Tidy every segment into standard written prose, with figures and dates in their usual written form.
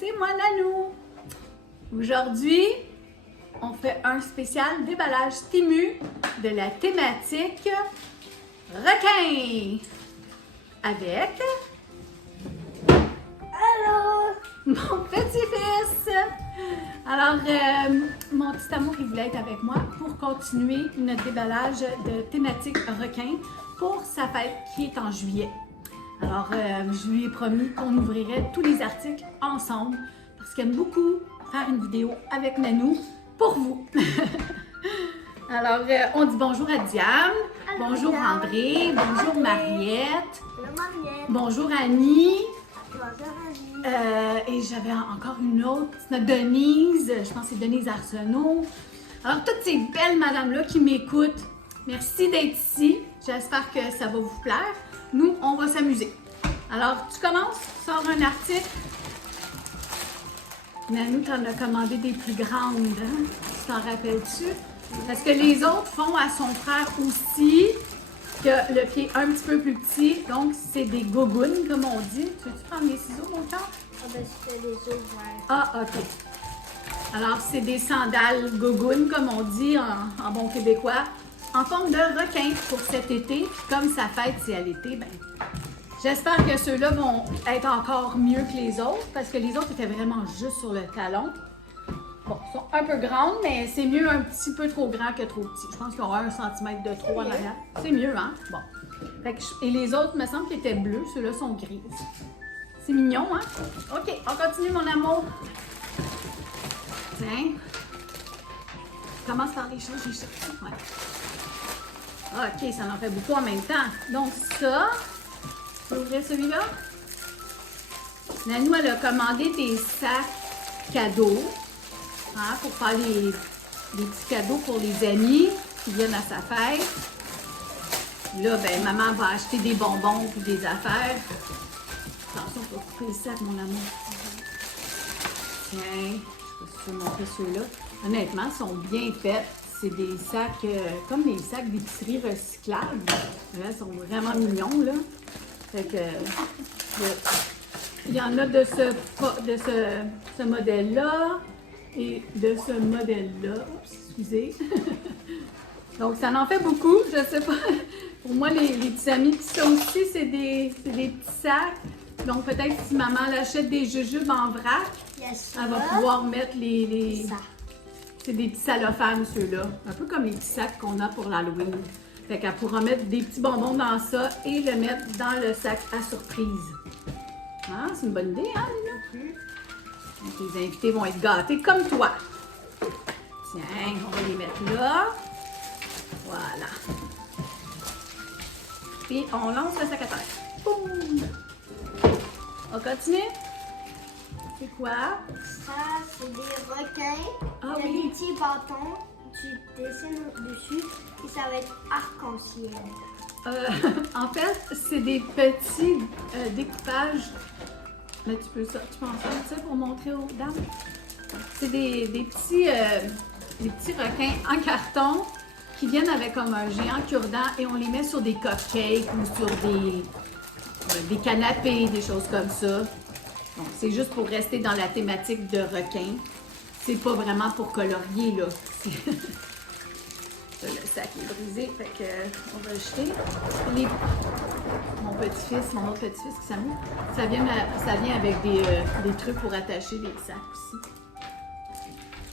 c'est moi Nanou. Aujourd'hui, on fait un spécial déballage Temu de la thématique requin avec Allô, mon petit-fils. Alors, mon petit amour, il voulait être avec moi pour continuer notre déballage de thématique requin pour sa fête qui est en juillet. Alors, je lui ai promis qu'on ouvrirait tous les articles ensemble parce qu'il aime beaucoup faire une vidéo avec Nanou pour vous. Alors, on dit bonjour à Diane, Allô, bonjour Diane. André, bonjour André. Mariette, le Mariette. bonjour Annie. Bonjour Annie. Et j'avais encore une autre, Denise, je pense que c'est Denise Arsenault. Alors, toutes ces belles madames-là qui m'écoutent, merci d'être ici. J'espère que ça va vous plaire. Nous, on va s'amuser. Alors, tu commences, tu sors un article. Nanou, t'en as commandé des plus grandes, hein? Tu t'en rappelles-tu? Parce que les autres font à son frère aussi, que le pied un petit peu plus petit. Donc, c'est des gougounes, comme on dit. Tu veux-tu prendre les ciseaux, mon cœur? Ah ben c'était les ovaires. Ah, OK. Alors, c'est des sandales gougounes, comme on dit en bon québécois, en forme de requin pour cet été. Puis comme sa fête, c'est à l'été, ben, j'espère que ceux-là vont être encore mieux que les autres, parce que les autres étaient vraiment juste sur le talon. Bon, ils sont un peu grandes, mais c'est mieux un petit peu trop grand que trop petit. Je pense qu'ils ont 1 cm de trop en arrière. C'est mieux, hein? Bon. Fait que et les autres, me semble qu'ils étaient bleus. Ceux-là sont gris. C'est mignon, hein? OK, on continue, mon amour. Tiens. Commence par les choses, j'ai cherché. Ouais. OK, ça en fait beaucoup en même temps. Donc ça, tu peux ouvrir celui-là? Nanou, elle a commandé des sacs cadeaux, hein, pour faire des petits cadeaux pour les amis qui viennent à sa fête. Là, ben, maman va acheter des bonbons puis des affaires. Attention, on va couper le sac, mon amour. Tiens, je vais te montrer ceux-là. Honnêtement, ils sont bien faits. C'est des sacs, comme les sacs d'épicerie recyclables. Là, ils sont vraiment mignons, là. Fait que, il y en a de ce modèle-là et de ce modèle-là. Oups, excusez. Donc, ça en fait beaucoup. Je sais pas. Pour moi, les petits amis, puis ça aussi, c'est des petits sacs. Donc, peut-être si maman l'achète des jujubes en vrac, Yes, elle va pouvoir mettre les... ça. C'est des petits cellophanes, ceux-là. Un peu comme les petits sacs qu'on a pour l'Halloween. Fait qu'elle pourra mettre des petits bonbons dans ça et le mettre dans le sac à surprise. Ah, c'est une bonne idée, hein, Lina? Donc, les invités vont être gâtés comme toi. Tiens, on va les mettre là. Voilà. Et on lance le sac à terre. Boum! On continue? C'est quoi? Ça, c'est des requins. Ah Il y a oui. des petits bâtons. Tu dessines dessus et ça va être arc-en-ciel. En fait, c'est des petits découpages. Mais tu peux en faire ça pour montrer aux dames? C'est des petits requins en carton qui viennent avec comme un géant cure-dent et on les met sur des cupcakes ou sur des canapés, des choses comme ça. Donc, c'est juste pour rester dans la thématique de requin. C'est pas vraiment pour colorier, là. Le sac est brisé, fait que on va le jeter. Mon petit-fils, mon autre petit-fils qui s'amuse, ça vient avec des trucs pour attacher les sacs aussi.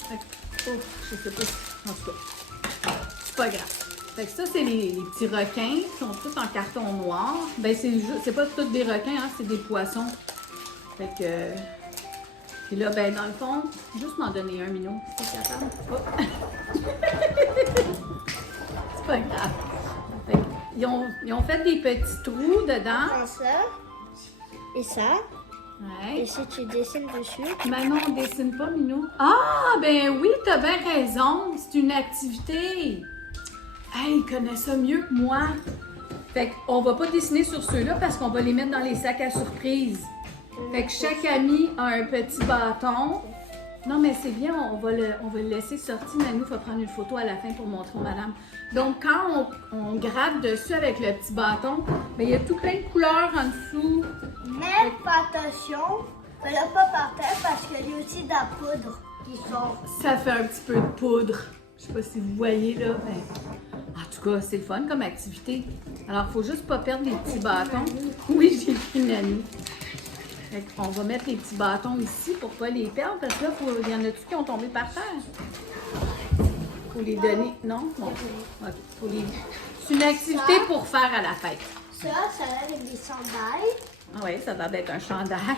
Fait que, oh, je sais pas, en tout cas, c'est pas grave. Fait que ça, c'est les petits requins qui sont tous en carton noir. Ben, c'est pas tous des requins, hein, c'est des poissons. Fait que... Puis là, ben, dans le fond, juste m'en donner un, Minou. C'est capable? Oh. C'est pas grave. Fait que, ils ont fait des petits trous dedans. Prends ça et ça. Ouais. Et si tu dessines dessus, Ben non, on dessine pas, Minou. Ah, ben oui, t'as bien raison. C'est une activité. Hey, il connaît ça mieux que moi. Fait qu'on va pas dessiner sur ceux-là parce qu'on va les mettre dans les sacs à surprise. Fait que chaque ami a un petit bâton. Non, mais c'est bien, on va le laisser sortir. Nanou va prendre une photo à la fin pour montrer aux madame. Donc, quand on gratte dessus avec le petit bâton, ben, il y a tout plein de couleurs en dessous. mais fais attention, Mais là, pas par terre parce qu'il y a aussi de la poudre qui sort. Ça fait un petit peu de poudre. Je sais pas si vous voyez là, mais en tout cas, c'est le fun comme activité. Alors, il faut juste pas perdre les petits bâtons. Oui, j'ai pris Nani. On va mettre les petits bâtons ici pour pas les perdre parce que là, il y en a-tu qui ont tombé par terre? Faut les donner. Non? Bon. OK. C'est une activité pour faire à la fête. Ça a avec des sandales. Ah oui, ça va être un chandail.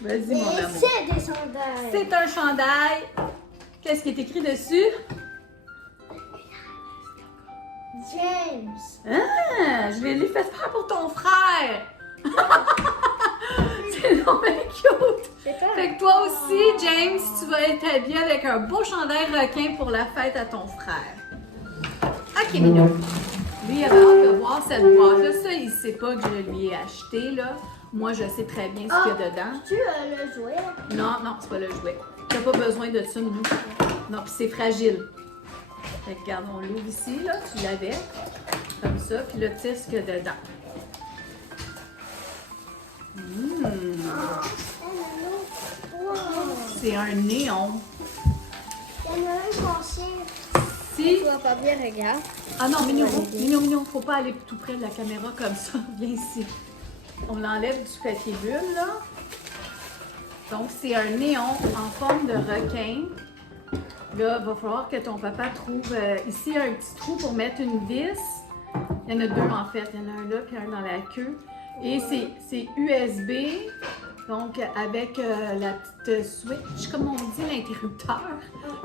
Vas-y, mon Et amour. c'est des sandales. C'est un chandail. Qu'est-ce qui est écrit dessus? James. Ah, je l'ai fait faire pour ton frère. C'est vraiment cute. C'est toi. Fait que toi aussi, James, tu vas être habillé avec un beau chandail requin pour la fête à ton frère. OK, Minou. Lui, il avait hâte de voir cette boîte-là. Ça, il sait pas que je lui ai acheté, là. Moi, je sais très bien ce qu'il y a dedans. Tu le jouet? Non, non, c'est pas le jouet. T'as pas besoin de ça, nous. Non, puis c'est fragile. Fait que regarde, on l'ouvre ici, là. Tu l'avais. Comme ça. Puis là, tire ce qu'il y a dedans. Wow. C'est un néon. Il y en a un qu'on sait. Si... Tu vois pas bien, regarde. Ah non, mignon, faut pas aller tout près de la caméra comme ça. Viens ici. On l'enlève du papier bulle, là. Donc, c'est un néon en forme de requin. Là, il va falloir que ton papa trouve ici un petit trou pour mettre une vis. Il y en a deux, en fait. Il y en a un là, puis un dans la queue. Et c'est USB. Donc, avec la petite switch, comme on dit, l'interrupteur,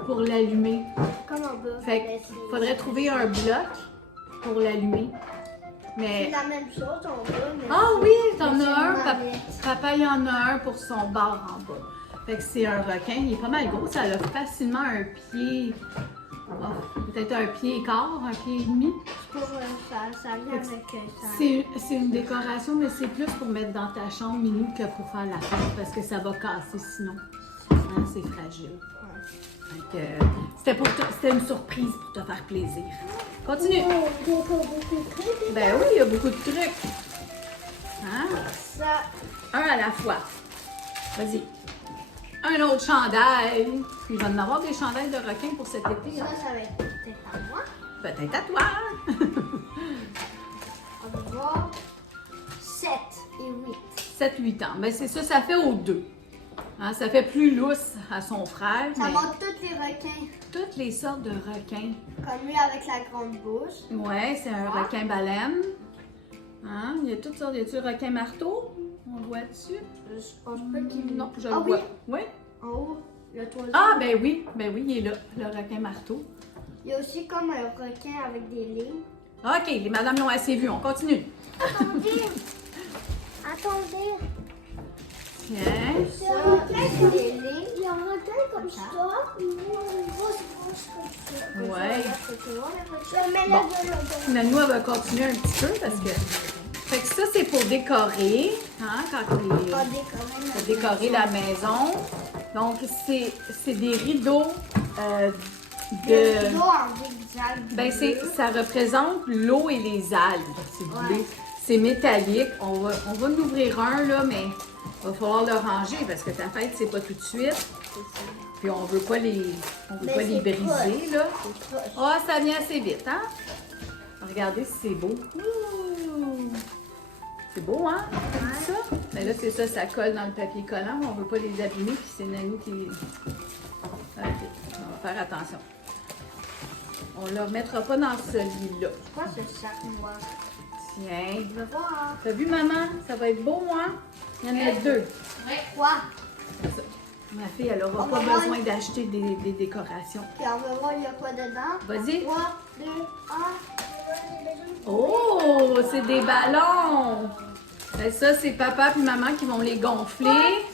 pour l'allumer. Comment on peut? Fait qu'il faudrait trouver un bloc pour l'allumer. C'est Mais... la même chose, on veut. Mais Ah oui, t'en c'est as un. une manette. Papa, il en a un pour son bar en bas. Fait que c'est un requin. Il est pas mal gros. Ça a facilement un pied... peut-être un pied et quart, un pied et demi. Pour ça vient avec ça. C'est une décoration, mais c'est plus pour mettre dans ta chambre, Minou, que pour faire la fête, parce que ça va casser sinon. Hein, c'est fragile. Fait que, c'était une surprise pour te faire plaisir. Continue. Oh, il y a encore beaucoup de trucs. Ben oui, il y a beaucoup de trucs. Hein? Ça, Un à la fois. Vas-y. Un autre chandail. Il va en avoir des chandails de requin pour cet été. Hein? ça va être peut-être à moi. Peut-être à toi. On va voir 7 et 8. 7-8 ans. Ben c'est ça, ça fait aux deux. Hein, ça fait plus lousse à son frère. Ça mais montre tous les requins. toutes les sortes de requins. Comme lui avec la grande bouche. Ouais, c'est un Ah. requin baleine. Hein? Il y a toutes sortes. Y a-tu requin marteau? On le voit dessus? Je pense pas qu'il Non, je Ah le oui. vois. Oui. En haut, le troisième. Ah, ben oui, il est là, le requin marteau. Il y a aussi comme un requin avec des lignes. OK, les madames l'ont assez vu. On continue. Attendez! Attendez! Tiens. Ça, c'est des lignes. Il y a un requin comme ça. Une grosse bouche comme ça. Ouais. Je mets Bon. là-dedans. Nanou, elle va continuer un petit peu parce que... Fait que ça, c'est pour décorer, hein, quand On va pour décorer la maison. Donc, c'est des rideaux Des de... rideaux en zigzag. Ben, bleu. ça représente l'eau et les algues, si vous voulez. C'est métallique. On va en ouvrir un, là, mais il va falloir le ranger parce que ta fête, c'est pas tout de suite. Puis on veut pas les Mais briser, c'est proche. là. C'est proche. Ah, ça vient assez vite, hein? Regardez si c'est beau. Ouh! C'est beau, hein? T'as vu ça? Mais là, c'est ça, ça colle dans le papier collant. On veut pas les abîmer, puis c'est Nanou qui les... OK, on va faire attention. On ne le remettra pas dans celui-là. C'est quoi ce sac noir? Tiens. Je veux voir. T'as vu, maman? Ça va être beau, hein? Il y en a deux. Quoi? C'est ça. Ma fille, elle n'aura On pas va voir. besoin d'acheter des décorations. Puis on va voir il y a quoi dedans. Vas-y. 3, 2, 1. Oh, c'est des ballons! Et ça, c'est papa puis maman qui vont les gonfler.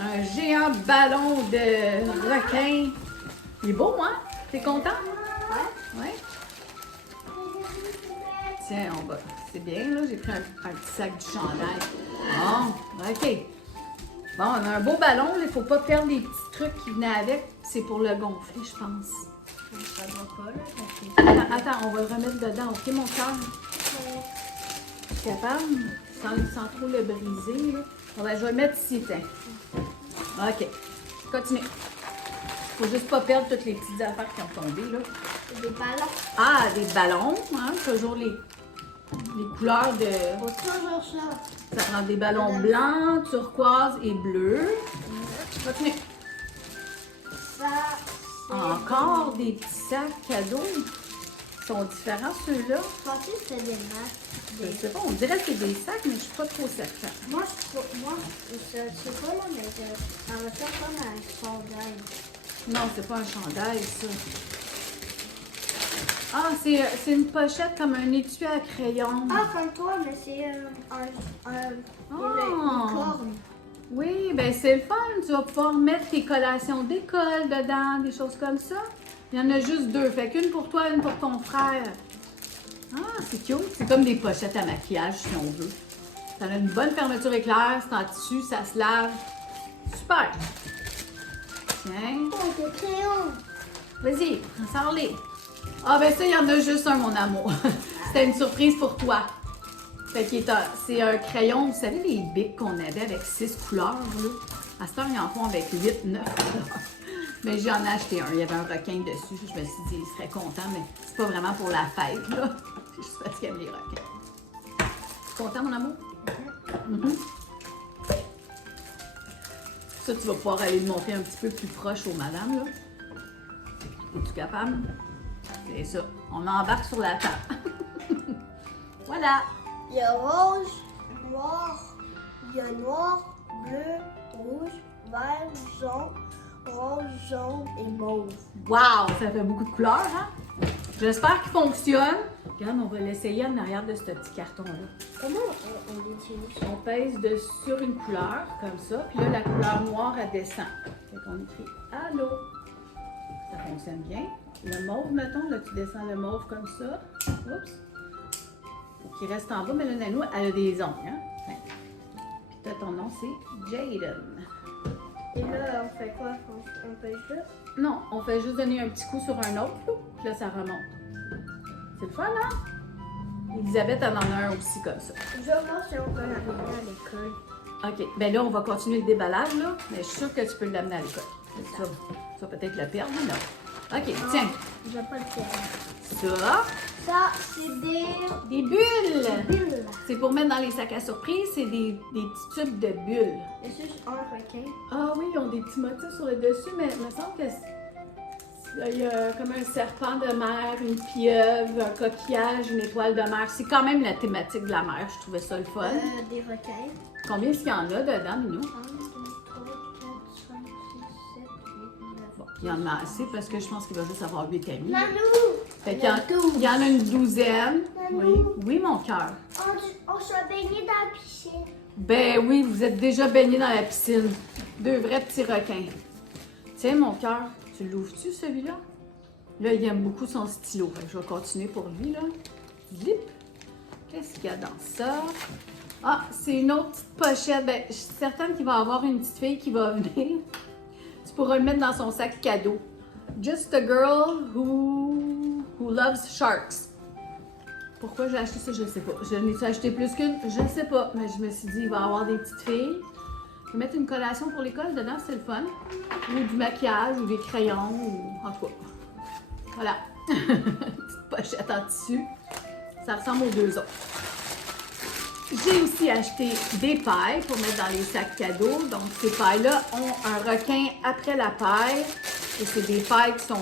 Un géant ballon de requin. Il est beau, hein? T'es content? Ouais. Ouais. Tiens, on va. C'est bien, là. J'ai pris un petit sac du chandail. Bon, OK. Bon, on a un beau ballon. Il ne faut pas perdre les petits trucs qui venaient avec. C'est pour le gonfler, je pense. Ça va pas, là. Attends, on va le remettre dedans. OK, mon cœur? es capable? Sans trop le briser. Là. Bon, ben, je vais le mettre ici, tiens. OK. Continue. Faut juste pas perdre toutes les petites affaires qui ont tombé, là. Des ballons. Ah, des ballons, hein? Toujours les couleurs de... Faut toujours ça. Ça prend des ballons blancs, turquoise et bleu. Continue. Ça, c'est... Encore des petits sacs cadeaux. Ils sont différents, ceux-là. Je pensais que c'était des masques. Je sais pas, on dirait que c'est des sacs, mais je suis pas trop certaine. Moi, c'est pas là, mais ça me fait comme un chandail. Non, c'est pas un chandail, ça. Ah, c'est une pochette comme un étui à crayon. Ah, comme toi, mais c'est une corne. Oui, ben c'est le fun. Tu vas pouvoir mettre tes collations d'école dedans, des choses comme ça. Il y en a juste deux. Fait qu'une pour toi, une pour ton frère. Ah, c'est cute. C'est comme des pochettes à maquillage, si on veut. Ça a une bonne fermeture éclair, c'est en tissu, ça se lave. Super. Tiens. Oh, des crayons. Vas-y, sors-les. Ah, ben ça, il y en a juste un, mon amour. C'était une surprise pour toi. Fait que c'est un crayon, vous savez, les bics qu'on avait avec 6 couleurs, là. À cette heure, ils en font avec 8, 9 couleurs. Mais j'en ai acheté un. Il y avait un requin dessus. Je me suis dit, il serait content, mais c'est pas vraiment pour la fête, là. C'est juste parce qu'il aime les requins. Tu es content, mon amour? Mhm. Ça, tu vas pouvoir aller le montrer un petit peu plus proche aux madames, là. Es-tu capable? C'est ça. On embarque sur la table. Voilà. Il y a rose, noir, il y a noir, bleu, rouge, vert, jaune, rose, jaune et mauve. Wow! Ça fait beaucoup de couleurs, hein? J'espère qu'il fonctionne. Regarde, on va l'essayer en arrière de ce petit carton-là. Comment on l'utilise? On pèse sur une couleur, comme ça. Puis là, la couleur noire, elle descend. Fait qu'on écrit « Allô ». Ça fonctionne bien. Le mauve, mettons, là, tu descends le mauve comme ça. Oups! Pour qu'il reste en bas, mais là, Nanou, elle a des ongles, hein? Ouais. Puis toi, ton nom, c'est Jaden. Et là, on fait quoi? On fait juste? Non, on fait juste donner un petit coup sur un autre, là, puis là, ça remonte. C'est le fun, hein? Elisabeth en a un aussi comme ça. Je vois si on peut l'amener à l'école. OK. Ben là, on va continuer le déballage, là, mais je suis sûre que tu peux l'amener à l'école. Ça, tu vas peut-être le perdre, mais non. OK, tiens. Je vais pas le faire. Ça, Ça, c'est des bulles. bulles. C'est pour mettre dans les sacs à surprise, c'est des petits tubes de bulles. Et c'est juste un requin. Ah oui, ils ont des petits motifs sur le dessus, mais il me semble que il y a comme un serpent de mer, une pieuvre, un coquillage, une étoile de mer. C'est quand même la thématique de la mer, je trouvais ça le fun. Des requins. Combien est-ce qu'il y en a dedans, Minou? 1, 2, 3, 4, 5, 6, 7, 8, 9. Bon, il y en a assez parce que je pense qu'il va juste avoir 8 amis. Nanou! Fait qu'il y en a une douzaine. Oui, oui, mon cœur. On s'est baigné dans la piscine. Ben oui, vous êtes déjà baignés dans la piscine. Deux vrais petits requins. Tiens, mon cœur, tu l'ouvres-tu, celui-là? Là, il aime beaucoup son stylo. Fait que je vais continuer pour lui, là. Zip! Qu'est-ce qu'il y a dans ça? Ah, c'est une autre petite pochette. Ben, je suis certaine qu'il va y avoir une petite fille qui va venir. Tu pourras le mettre dans son sac cadeau. Just a girl who loves sharks. Pourquoi j'ai acheté ça, je ne sais pas. Je n'ai acheté plus qu'une, je ne sais pas. Mais je me suis dit, il va y avoir des petites filles. Je vais mettre une collation pour l'école dedans, c'est le fun. Ou du maquillage, ou des crayons, ou en tout cas. Voilà. Petite pochette en tissu. Ça ressemble aux deux autres. J'ai aussi acheté des pailles pour mettre dans les sacs cadeaux. Donc, ces pailles-là ont un requin après la paille. Et c'est des pailles qui sont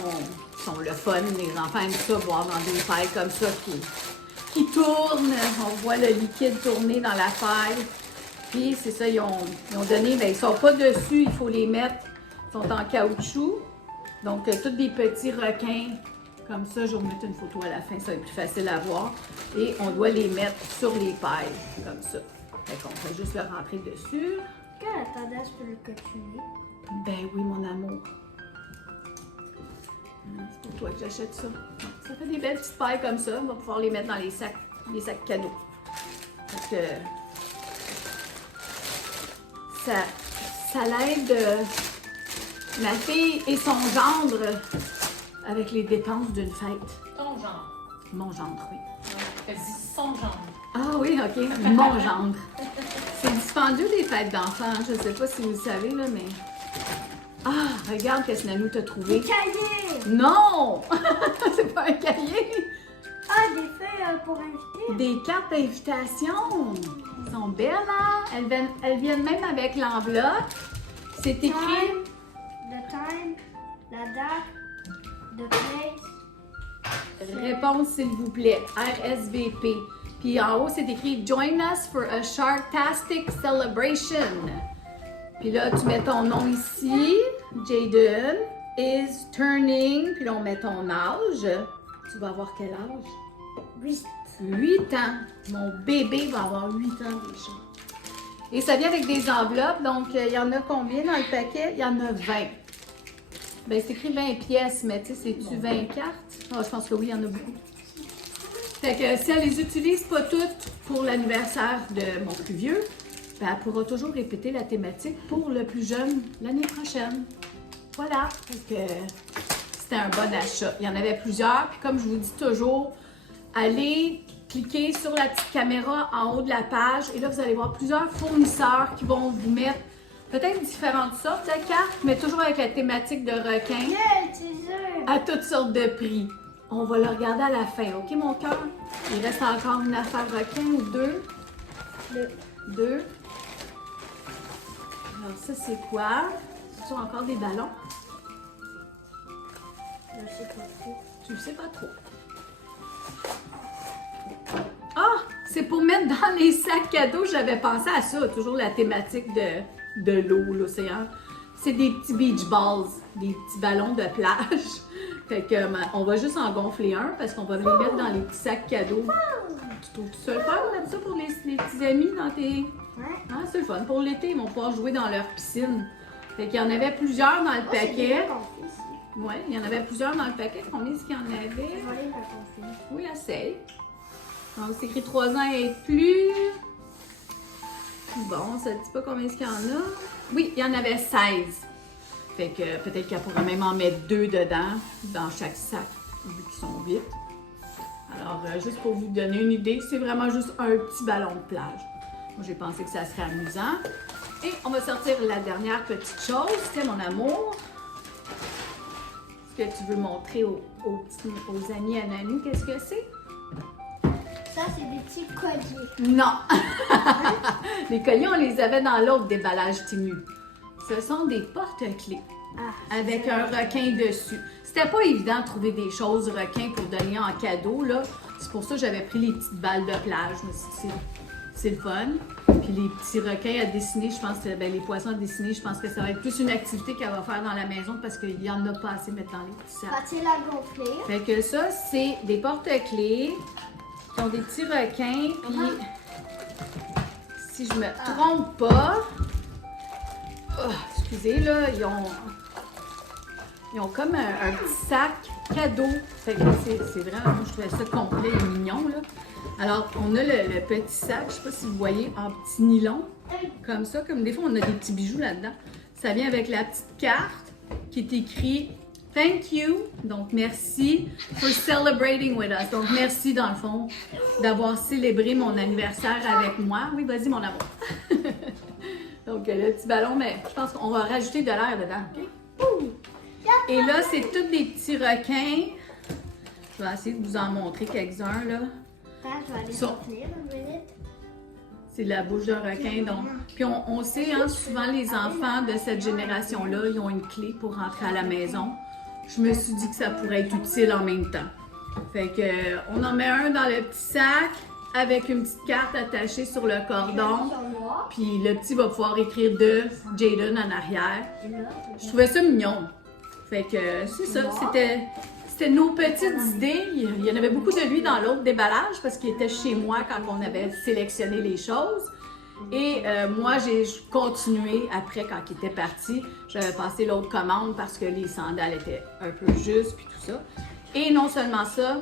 le fun. Les enfants aiment ça, voir dans des pailles comme ça qui tournent. On voit le liquide tourner dans la paille. Puis, c'est ça, ils ont donné, bien, ils ne sont pas dessus, il faut les mettre. Ils sont en caoutchouc. Donc, tous des petits requins. Comme ça, je vais vous mettre une photo à la fin, ça va être plus facile à voir. Et on doit les mettre sur les pailles, comme ça. Fait qu'on fait juste le rentrer dessus. Quelle a tendance pour le continuer? Ben oui, mon amour. C'est pour toi que j'achète ça. Ça fait des belles petites pailles comme ça. On va pouvoir les mettre dans les sacs cadeaux. Fait que ça l'aide ma fille et son gendre avec les dépenses d'une fête. Ton genre. Mon gendre, oui. Elle dit son genre. Ah oui, OK? Mon gendre. C'est dispendieux des fêtes d'enfants. Je sais pas si vous le savez, là, mais... Ah, regarde qu'est-ce que Nanou t'a trouvé. Des cahiers! Non! C'est pas un cahier. Ah, des feuilles pour inviter. Des cartes d'invitation. Elles sont belles, hein? Elles viennent même avec l'enveloppe. C'est écrit... Le time, la date, the place. Réponse, s'il vous plaît. RSVP. Puis en haut, c'est écrit Join us for a Sharktastic celebration. Puis là, tu mets ton nom ici. Jaden is turning. Puis là, on met ton âge. Tu vas avoir quel âge? 8. 8 ans. Mon bébé va avoir 8 ans déjà. Et ça vient avec des enveloppes. Donc, il y en a combien dans le paquet? Il y en a 20. Ben, c'est écrit 20 pièces, mais tu sais, c'est-tu 20 cartes? Ah, je pense que oui, il y en a beaucoup. Fait que si elle les utilise pas toutes pour l'anniversaire de mon plus vieux, ben, elle pourra toujours répéter la thématique pour le plus jeune l'année prochaine. Voilà. Fait que c'était un bon achat. Il y en avait plusieurs. Puis comme je vous dis toujours, allez cliquer sur la petite caméra en haut de la page. Et là, vous allez voir plusieurs fournisseurs qui vont vous mettre peut-être différentes sortes de cartes, mais toujours avec la thématique de requin à toutes sortes de prix. On va le regarder à la fin, OK, mon cœur? Il reste encore une affaire requin ou deux. Deux. Alors, ça, c'est quoi? Ce sont encore des ballons? Je sais pas trop. Tu le sais pas trop. Ah! C'est pour mettre dans les sacs cadeaux. J'avais pensé à ça. Toujours la thématique de l'eau, l'océan. C'est des petits beach balls, des petits ballons de plage. Fait que on va juste en gonfler un parce qu'on va les mettre dans les petits sacs cadeaux. Tu trouves ça le fun, mettre ça pour les petits amis dans tes... Ouais. Ah, c'est le fun. Pour l'été, ils vont pouvoir jouer dans leur piscine. Fait qu'il y en avait plusieurs dans le paquet. Oui, il y en avait plusieurs dans le paquet. Combien est-ce qu'il y en avait? Oui, essaye. Donc, c'est écrit 3 ans et plus. Bon, ça ne dit pas combien est-ce qu'il y en a. Oui, il y en avait 16. Fait que peut-être qu'elle pourrait même en mettre 2 dedans, dans chaque sac, vu qu'ils sont 8. Alors, juste pour vous donner une idée, c'est vraiment juste un petit ballon de plage. Moi, j'ai pensé que ça serait amusant. Et on va sortir la dernière petite chose. C'était mon amour. Est-ce que tu veux montrer aux amis à Nanou qu'est-ce que c'est? Ça, c'est des petits colliers. Non! Les colliers, on les avait dans l'autre déballage Temu. Ce sont des porte-clés avec un requin dessus. C'était pas évident de trouver des choses requins pour donner en cadeau, là. C'est pour ça que j'avais pris les petites balles de plage. C'est le fun. Puis les petits requins à dessiner, je pense que les poissons à dessiner, je pense que ça va être plus une activité qu'elle va faire dans la maison parce qu'il y en a pas assez à mettre dans les petits sacs. Facile à gonfler. Fait que ça, c'est des porte-clés qui ont des petits requins. Puis, si je me trompe pas, excusez, là, ils ont comme un petit sac cadeau. Fait que c'est vraiment, moi, je trouvais ça complet et mignon, là. Alors, on a le petit sac, je sais pas si vous voyez, en petit nylon, comme ça, comme des fois, on a des petits bijoux là-dedans. Ça vient avec la petite carte qui est écrit « Thank you », donc merci, « for celebrating with us ». Donc, merci, dans le fond, d'avoir célébré mon anniversaire avec moi. Oui, vas-y, mon amour. Donc, le petit ballon, mais je pense qu'on va rajouter de l'air dedans, OK? Et là, c'est tous des petits requins. Je vais essayer de vous en montrer quelques-uns, là. Je vais aller sortir une minute. C'est la bouche d'un requin, donc. Puis on sait, hein, souvent les enfants de cette génération-là, ils ont une clé pour rentrer à la maison. Je me suis dit que ça pourrait être utile en même temps. Fait que on en met un dans le petit sac avec une petite carte attachée sur le cordon. Puis le petit va pouvoir écrire de Jaden en arrière. Je trouvais ça mignon. Fait que c'est ça, c'était nos petites idées. Il y en avait beaucoup de lui dans l'autre déballage parce qu'il était chez moi quand on avait sélectionné les choses. Et moi, j'ai continué après quand il était parti. J'avais passé l'autre commande parce que les sandales étaient un peu justes puis tout ça. Et non seulement ça,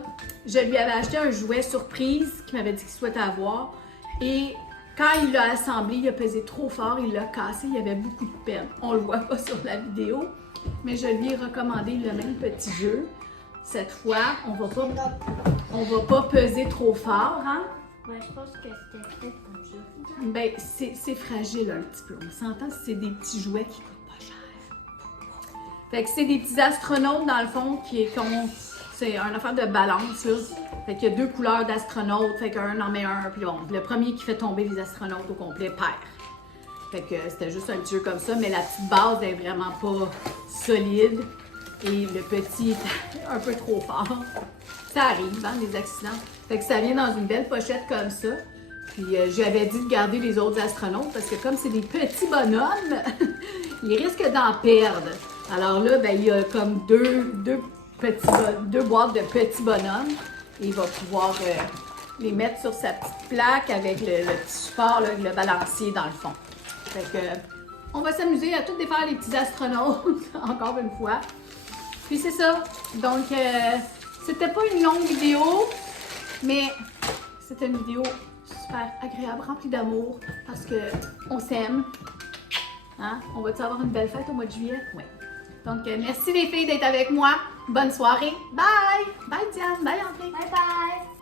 je lui avais acheté un jouet surprise qu'il m'avait dit qu'il souhaitait avoir. Et quand il l'a assemblé, il a pesé trop fort, il l'a cassé, il y avait beaucoup de peine. On le voit pas sur la vidéo, mais je lui ai recommandé le même petit jeu. Cette fois, on va pas peser trop fort, hein? Ouais, je pense que c'était fait comme ça. Ben, c'est fragile un petit peu. On s'entend que c'est des petits jouets qui coûtent pas cher. Fait que c'est des petits astronautes, dans le fond, c'est un affaire de balance, là. Fait qu'il y a 2 couleurs d'astronautes, fait qu'un en met un, puis bon, le premier qui fait tomber les astronautes au complet perd. Fait que c'était juste un petit jeu comme ça, mais la petite base est vraiment pas solide. Et le petit est un peu trop fort. Ça arrive, hein, les accidents. Fait que ça vient dans une belle pochette comme ça. Puis j'avais dit de garder les autres astronautes parce que comme c'est des petits bonhommes, ils risquent d'en perdre. Alors là, ben, il y a comme deux boîtes de petits bonhommes. Et il va pouvoir les mettre sur sa petite plaque avec le petit support, là, le balancier dans le fond. Fait que on va s'amuser à tout défaire les petits astronautes, encore une fois. Puis c'est ça. Donc, c'était pas une longue vidéo, mais c'était une vidéo super agréable, remplie d'amour, parce que on s'aime. Hein? On va-tu avoir une belle fête au mois de juillet? Oui. Donc, merci les filles d'être avec moi. Bonne soirée. Bye! Bye Diane, bye André. Bye bye!